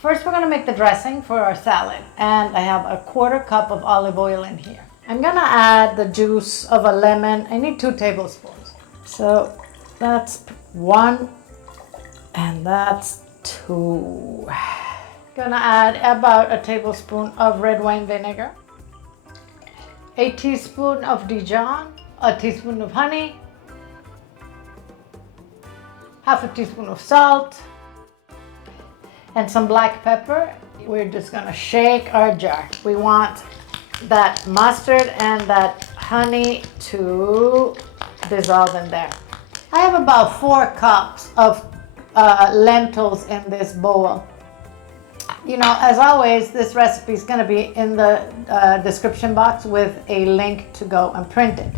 First, we're gonna make the dressing for our salad, and I have a 1/4 cup of olive oil in here. I'm gonna add the juice of a lemon. I need 2 tablespoons. So that's 1 and that's 2. Gonna add about a tablespoon of red wine vinegar, a teaspoon of Dijon, a teaspoon of honey, half a teaspoon of salt, and some black pepper. We're just gonna shake our jar. We want that mustard and that honey to dissolve in there. I have about 4 cups of lentils in this bowl. You know, as always, this recipe is going to be in the description box with a link to go and print it.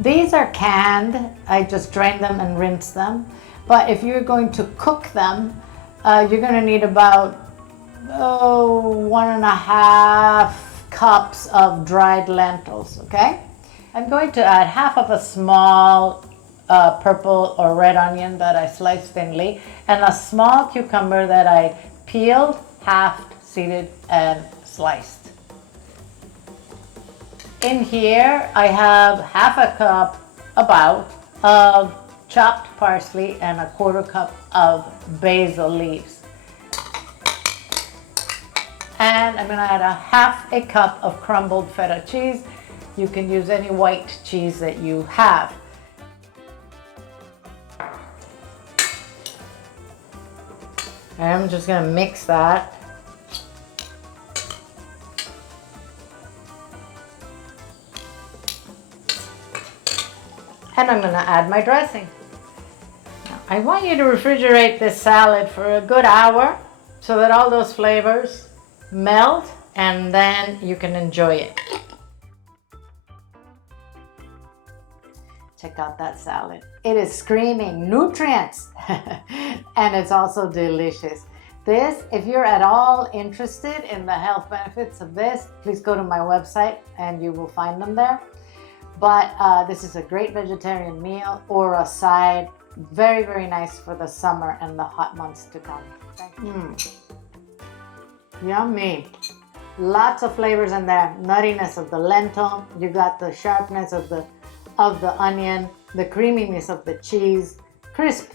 These are canned. I just drain them and rinse them. But if you're going to cook them, you're going to need about 1.5 cups of dried lentils, okay? I'm going to add half of a small purple or red onion that I sliced thinly, and a small cucumber that I peeled, halved, seeded, and sliced. In here, I have half a cup, about, of chopped parsley and a 1/4 cup of basil leaves. And I'm gonna add half a cup of crumbled feta cheese. You can use any white cheese that you have. I'm just gonna mix that. And I'm gonna add my dressing. Now, I want you to refrigerate this salad for a good hour so that all those flavors melt, and then you can enjoy it. Check out that salad. It is screaming nutrients and it's also delicious. This, if you're at all interested in the health benefits of this, please go to my website and you will find them there. But this is a great vegetarian meal or a side. Very, very nice for the summer and the hot months to come. Yummy. Lots of flavors in there. Nuttiness of the lentil. You got the sharpness of the onion, the creaminess of the cheese, crisp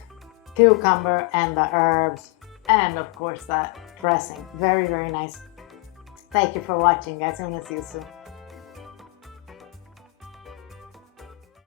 cucumber and the herbs, and of course that dressing. Very, very nice. Thank you for watching, guys. I'm gonna see you soon.